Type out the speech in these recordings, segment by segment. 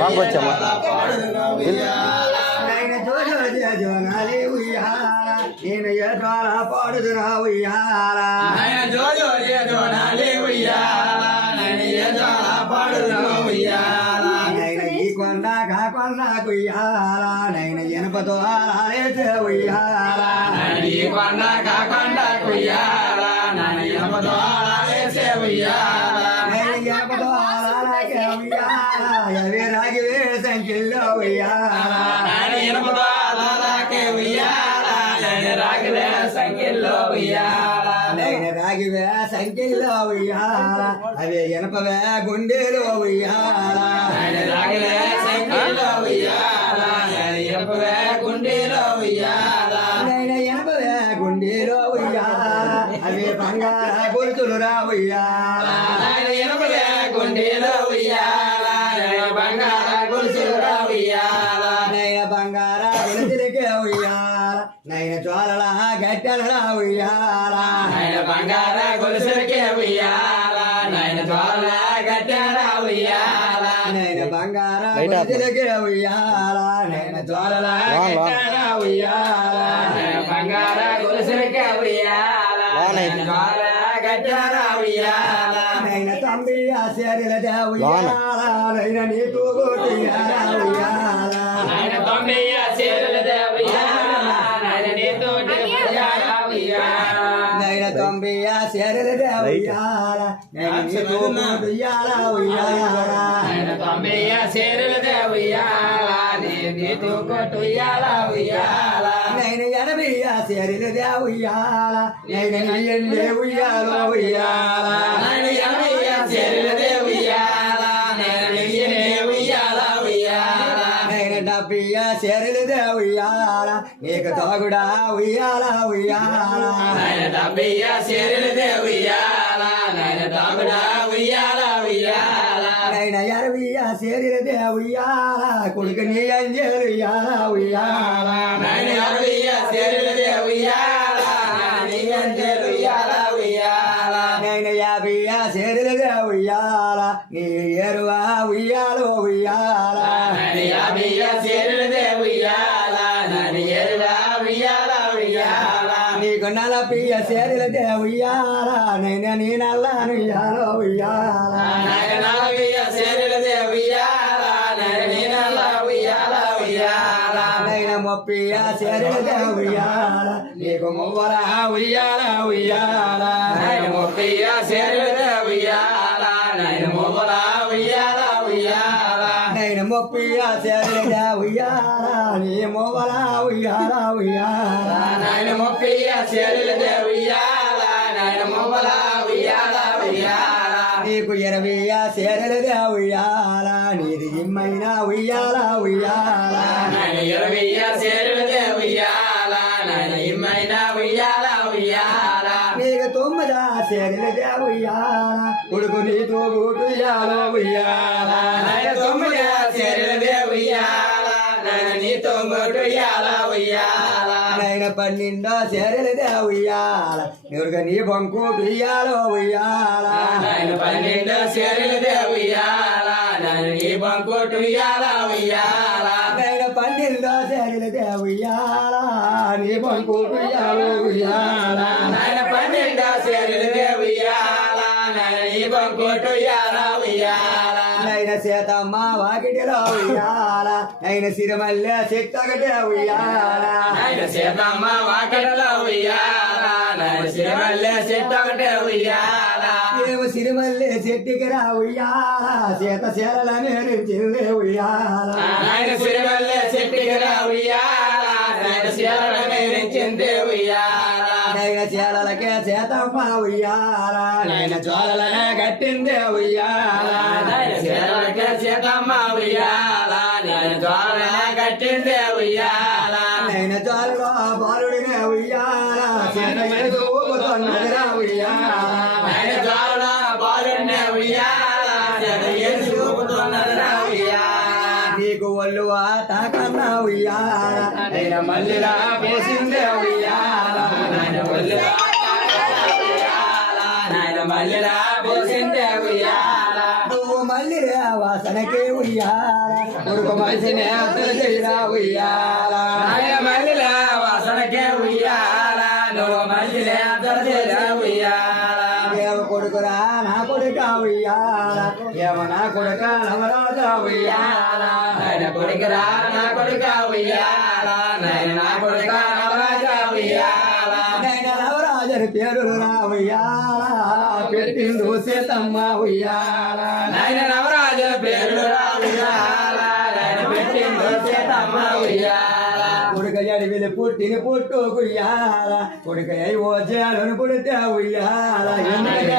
వాంగొచ్చమ్మా నైన జోజో జోనాలి ఉయ్యాల నేను యజ్వాల పాడుతున్నా ఉయ్యాల నైన ఈ కొండ కాకొండ ఉయ్యాల నైన ఎనపతో ఆలేసే ఉయ్యాల కొండ ఎవే రాగివే సంఖ్యలో ఉయ్యాల నాని ఎనపదో ఆడకే ఉయ్యాల నేను రాగలే సంఖ్యలో ఉయ్యాల నైన రాగివే సంఖ్యలో ఉయ్యాల అవే ఎనపవే గుండెలో ఉయ్యాల రాగలే సంఖ్యలో ఉయ్యాల బంగార గుర్తులకే ఉయ్యాల నైన చోళల గట్టెల ఉయ్యాల ఆయన బంగార గొలుసులకే ఉయ్యాల నాయన జ్వాల గట్టార ఉయ్యాల? నైన బంగార గుర్తులకే ఉయ్యాల నైన చోళల గట్టెల ఉయ్యాల ఆయన బంగార గొలుసులకే ఉయ్యాల నాయన జ్వాల గట్టార ఉయ్యాల నైన తంబి ఆశ్చర్యల ఉయ్యాల నైన నీకు ఉయ్యాల నైన తంబి ఆశ్చర్యల ఉయ్యాల నైన ఉయ్యాల ఉయ్యాల తొమ్మిది చీరల ఉయ్యాల నీ నీతో కొట్టు ఉయ్యాల ఉయ్యాల నైన ఎనభై ఆశ్చర్యల ఉయ్యాల నైన నీయండే ఉయ్యాల ఉయ్యాల. నాయన ఎనభై చీరల ఆశ్చర్యల ఉయ్యాల. నీకు తాగుడా ఉయ్యాల ఉయ్యాల. నాయన డబ్బయ్య చీరల ఉయ్యాల. నాయన తాగుడా ఉయ్యాల ఉయ్యాల. నైన ఎనభై ఆశ్చర్యల ఉయ్యాల. కొడుకు నీ అంజలు ఉయ్యాల ఉయ్యాల. నాయన అరవయ్య చీరల ఉయ్యాల. నీ అంజలు ఉయ్యాల ఉయ్యాల. నేను యాభై ఆశ్చర్యల ఉయ్యాల. నీ నీకు నలభై ఆశ్చర్యల ఉయ్యాల నేను నీ నల్లను ఉయ్యాల. ఉయ్యాల నాయన నలభయ్య చీరల ఉయ్యాల నాయన నీనల్ల ఉయ్యాల ఉయ్యాల. నేను ముప్పై ఆశ్చర్యల ఉయ్యాల నీకు మువ్వల ఉయ్యాల ఉయ్యాల. నాయన ముప్పయ్య చీరల ఉయ్యాల మొబల ఉయ్యాల ఉయ్యాల. ముప్పై ఆశ్చర్యల ఉయ్యాల నీ మువ్వల ఉయ్యాల ఉయ్యాల నాయన ఉయ్యాల ఉయ్యాల నీకు ఇరవై ఆశ్చర్యల ఉయ్యాల నీది ఇమ్మైన ఉయ్యాల ఉయ్యాల నాయన ఇరవయ్య చీరల ఉయ్యాల తొమ్మిది ఆశ్చర్యల ఉయ్యాల కొడుకు నీతో ఉయ్యాల. ఉయ్యాల నాయన తొమ్మిది చీరల ఉయ్యాల నాయన నీతో ఉయ్యాల ఉయ్యాల. నైన పన్నెండో చర్యల ఉయ్యాల ఎవరుగా నీ బంకు ఉయ్యాల. ఉయ్యాల నాయన పన్నెండు చీరల ఉయ్యాల నాయన నీ బంకోటు ఉయ్యాల. ఉయ్యాల నైన పన్నెండో చర్యల ఉయ్యాల నీ బంకు ఉయ్యాల ఉయ్యాల. ఉయ్యాల ఉయ్యాల నైన సీతమ్మ వాకిటిలో ఉయ్యాల. నైన సిరిమల్లె చెట్టొకటే ఉయ్యాల. నాయన సీతమ్మ వాకడలో ఉయ్యాల. నాయన సిరిమల్లె చెట్టు ఒకటే ఉయ్యాల. ఏమో సిరిమల్లె చెట్టుకి రా ఉయ్యాల. సీత శీలల మేరించింది ఉయ్యాల. నాయన సిరిమల్లె చెట్టుకి రా ఉయ్యాల. నాయన శీలల మేరించింది ఉయ్యాల. నైన చేలలకే సీతమ్మ ఉయ్యాల నైన చోళలనే కట్టిందే ఉయ్యాల? నాయన శీలలకే సీతమ్మ ఉయ్యాల నాయన ద్వార నైన చోళలో బాలుడినే ఉయ్యాల? సీత ఎదుగుతున్నదిరా ఉయ్యాల? నాయన ద్వార బాలుడినే ఉయ్యాల? నాయన యేసు ఉయ్యాల? నీకు తాకన్నా ఉయ్యాల? నైన మల్లిలా ఉయ్యాల మనిషిని అతను చేయరా ఉయ్యాల వాసనకే ఉయ్యాల నువ్వు మల్లెలే దొరచేరా ఉయ్యాల ఏమ కొడుకురా నా కొడుక ఉయ్యాల ఏమ నా కొడుక నవరాజా ఉయ్యాల నాయన కొడుకురా నా కొడుక ఉయ్యాల నాయన నా కొడుక నవరాజా ఉయ్యాల నైన నవరాజని పేరు నా ఉయ్యాల పెట్టిండు సీతమ్మ ఉయ్యాలా నాయన నవరా ఉయ్యాల కొడుక అడవిని పుట్టిన పుట్టు ఉయ్యాల కొడుక అయ్యో చేయాలని పుడితే ఉయ్యాల? ఎందుకంటే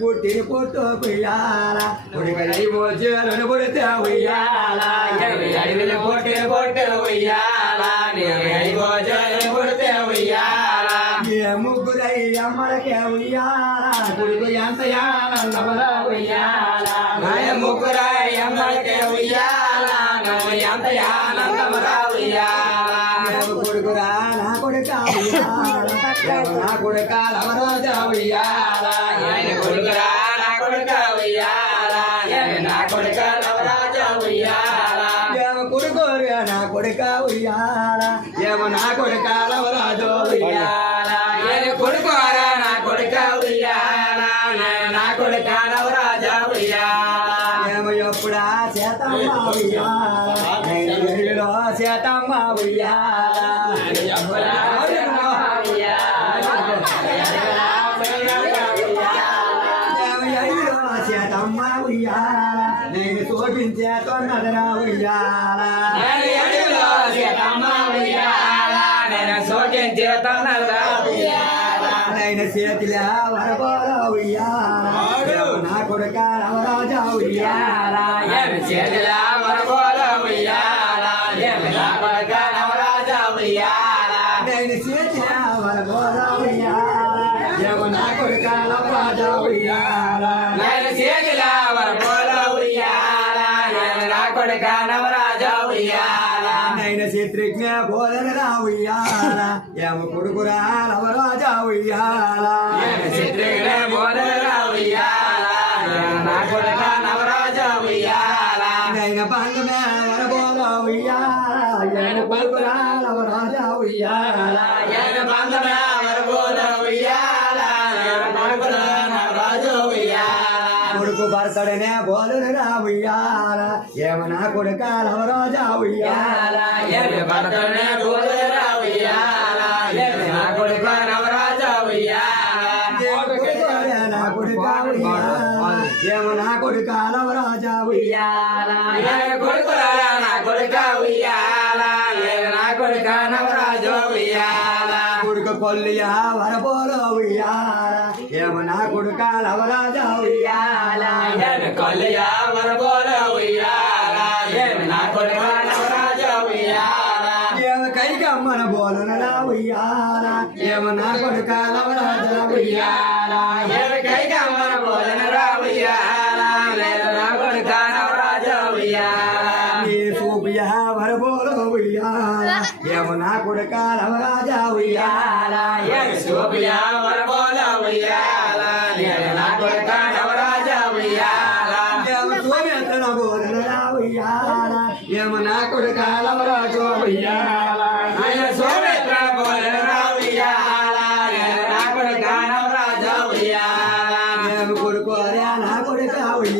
పుట్టిన పొట్టు ఉయ్యాల కొడుక దైవో చేలను పుడితే ఉయ్యాల అడవిలో పొట్టి పొట్టు ఉయ్యాల నేను అడిగో పుడితే ఉయ్యాల ముగ్గురై అమ్మలకే ఉయ్యాల గుడికి ఎంత నవరా ఉయ్యాల నాయ ముగ్గుర ఉయ్యాల ఎంత ఆనందమురా కొడుక ఉయ్యాల ఏమ నా కొడుక నవరాజ ఉయ్యాల. ఆయన కొడుకురా. చేతమ్మ ఉయ్యాల నేను శోభించే తొన్నదరా ఉయ్యాల. నేను చేతిలో వరబోల ఉయ్యాల నా కొడుక నవరాజా ఉయ్యాల చేతిలా కొడుక నవరాజ ఉయ్యాల. నేను చిత్రిజ్ఞ బోధన రా ఉయ్యాల. ఏమ కొడుకురా నవరాజా ఉయ్యాల. బోధన ఉయ్యాల. నేను నా కొడుక నవరాజ ఉయ్యాల. నేను పంగమే వరబోల ఉయ్యాల. ఏమ కొడుకురా నవరాజా ఉయ్యాల. కొడుకు బోలుడు బోధన రా ఉయ్యాల. ఏమ నా కొడుక ఉయ్యాల ఏమి భర్తనే నవరాజా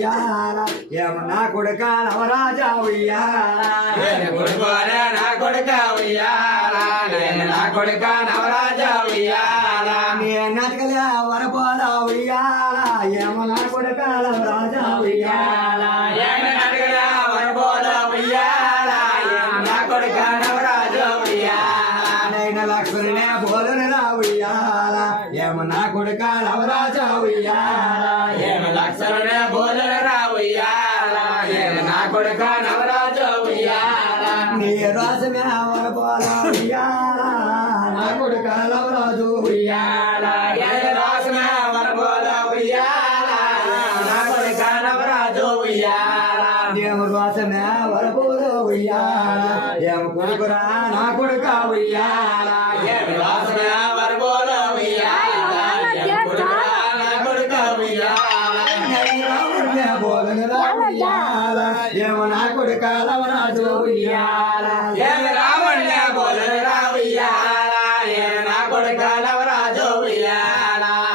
ఉయ్యాల. ఏమ నా కొడుక నవరాజా ఉయ్యాల. నా కొడుక ఉయ్యాల. నా కొడుక నవరాజా ఉయ్యాల. నేను నటకలే వరపోలా ఉయ్యాల. ఏమ నా కొడుక నవరాజా ఉయ్యాల. రాజమే అనుకోవాలి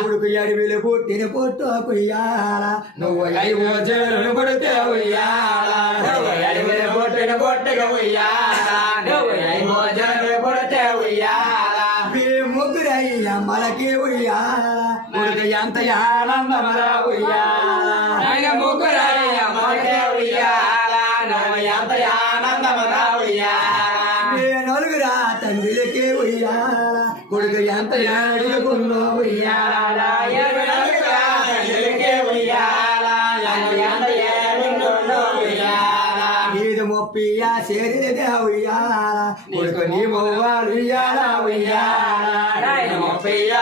కొడుకు అడవిలు పుట్టిన పొట్టు కుయ్యాల. నువ్వు ఐదు చెవులు కొడితే ఉయ్యాల. అడవిలు పుట్టిన పొట్టుకు ఉయ్యాల. నువ్వు ఐదు ఉయ్యాల. ఎంత ఆనందమరా ఉయ్యాల. గొప్పియా చేరిదే ఉయ్యాల నీకు నీ బొవ్వాలు ఉయ్యాల? ఉయ్యాల గొప్పియా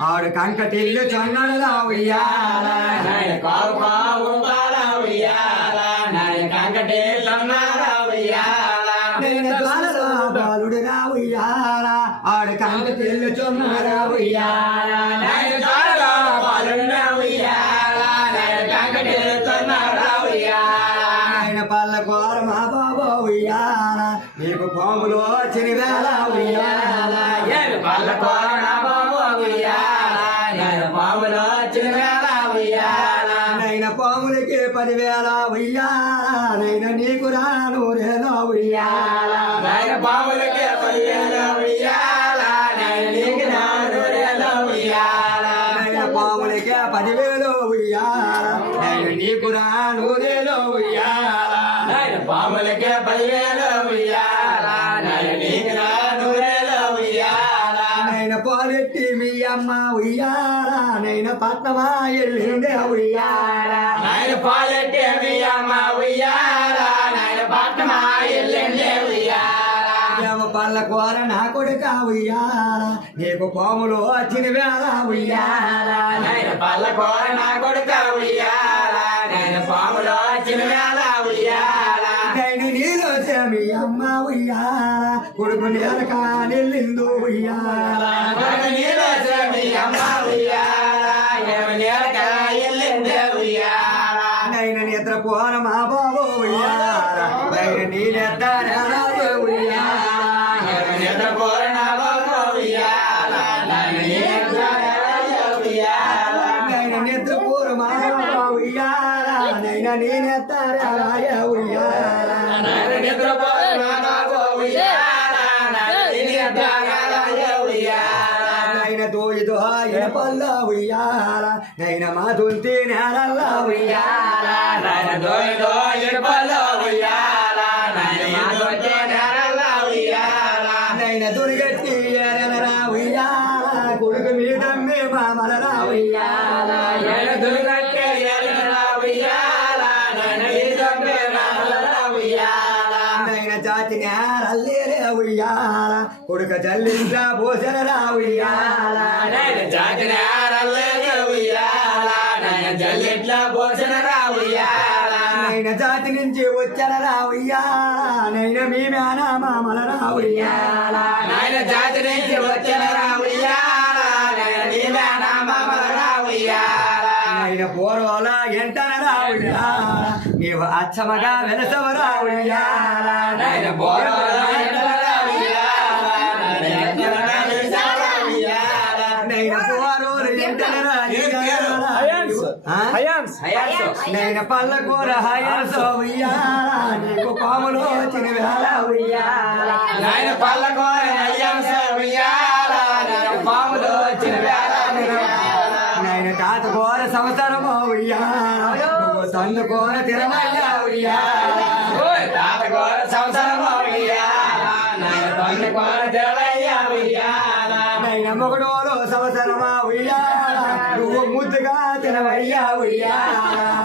ఆవిడ కంకటిల్లు చొన్నడుదా ఉయ్యాల. పాములకి పదివేల ఉయ్యాలైన నీకు రాను రేలో ఉయ్యాల. నాయన పాములకి పదివేల ఉయ్యాల. నీకు రాను రేలో ఉయ్యాల. నాయన పాములకి పదివేలు ఉయ్యాల. నాయన నీకు రాను రేలో ఉయ్యాల. నాయన పాములకి పదివేల ఉయ్యాల. నాయన నీకు రాను రేలో ఉయ్యాల. నాయన పాలెట్టి మీ అమ్మ ఉయ్యాల. పట్నమా ఎల్లుండే ఉయ్యారా నాయన పాలెట్టే మీ అమ్మ ఉయ్యారా నాయన పట్నమా ఎల్లుండే ఉయ్యారా ఏమ పళ్ళ కూర నా కొడుక ఉయ్యారా నీకు పాములు వచ్చిన వేళ ఉయ్యారా నాయన పళ్ళ కూర నా కొడుక ఉయ్యారా నాయన పాములు వచ్చిన వేళ ఉయ్యారా నేను నీలో మీ అమ్మ ఉయ్యారా కొడుకు నేల కానిల్లిందు ఉయ్యారా నీలో మీ అమ్మ ఉయ్యారా నేను నిద్ర పోన మా బాబు ఉయ్యాల నీ నిద్ర కూర నా బాబు ఉయ్యాల నిద్ర నేను నిద్ర పోర మా బాబు ఉయ్యాల నేను నీ నెత్త ఉయ్యా నైన ఆయన పల్ల ఉయ్యాల నైన మా తుంతి నేలల్ల ఉయ్యాల నాయన దోయి దోయి ఉయ్యాల ఉయ్యాల నైన ఉయ్యాల కొడుకు మీద మామలరా ఉయ్యాల నాయన దుర్గట్టే నైన జాతి ఉయ్యాల కొడుక జల్లింట భోజనరా ఉయ్యాల నాయన జాతి ఉయ్యాల నాయన జల్లిట్ల భోజన రా ఉయ్యాల నైన జాతి నుంచి వచ్చనరా ఉయ్యాల నైన మీ మేన మామలరా ఉయ్యాల నాయన జాతి నుంచి వచ్చిన రా ఉయ్యాల నాయన నీవే నా మామల రా ఉయ్యాల ఆయన పూర్వాల ఎంటనరా ఉయ్యాల నీవు అచ్చమగా ఎండల నిసాల ఉయ్యాల నైన పళ్ళ కూర హయాస ఉయ్యాల నీకు పాములో వచ్చిన వేళ ఉయ్యాల ఉయ్యాల నాయన తండ్రి కోర తెరవయ్య ఉయ్యాల నైన మొగడోలో సంవత్సరమా ఉయ్యాల నువ్వు ముద్దుగా తినవయ్యా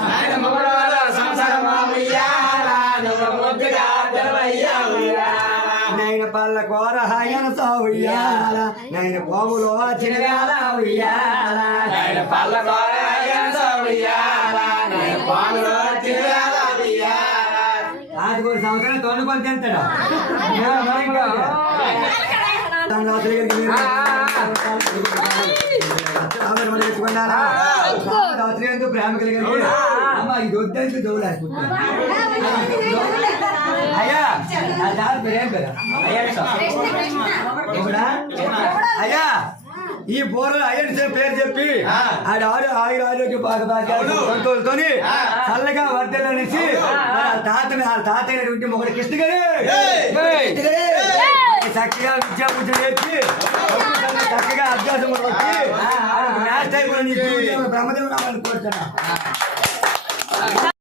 నాయన మొగడోలో సంవత్సరం ఉయ్యాల నువ్వు ముద్దుగా తెరవయ్య ఉయ్యాల నైన పళ్ళ కూర ఉయ్యాల నైన పాములో చినగాల ఉయ్యాల నాయన పాములు వచ్చిన వేళ ఉయ్యాల అది ఒక సంవత్సరం తొనుకొని తింటాడు ప్రేమ కలిగింది. అమ్మ ఇది వద్దంటే దోలాడుకుంటున్నా అయ్యా నా దారి పేరేం? పేరు ఒకడా? అయ్యా ఈ బోర్లు అయ్యని పేరు చెప్పి ఆడ ఆడు ఆయుర ఆరోగ్య సంతోషంతోని చల్లగా వర్దలనేసి తాతని ఆ తాత అయినటువంటి మొగడు కృష్ణ గారు చక్కగా విద్యా పూజ చేసి చక్కగా అభ్యాసం వచ్చి మ్యాచ్ టైప్ బ్రహ్మదేవుడు రావాలని కోరుతున్నా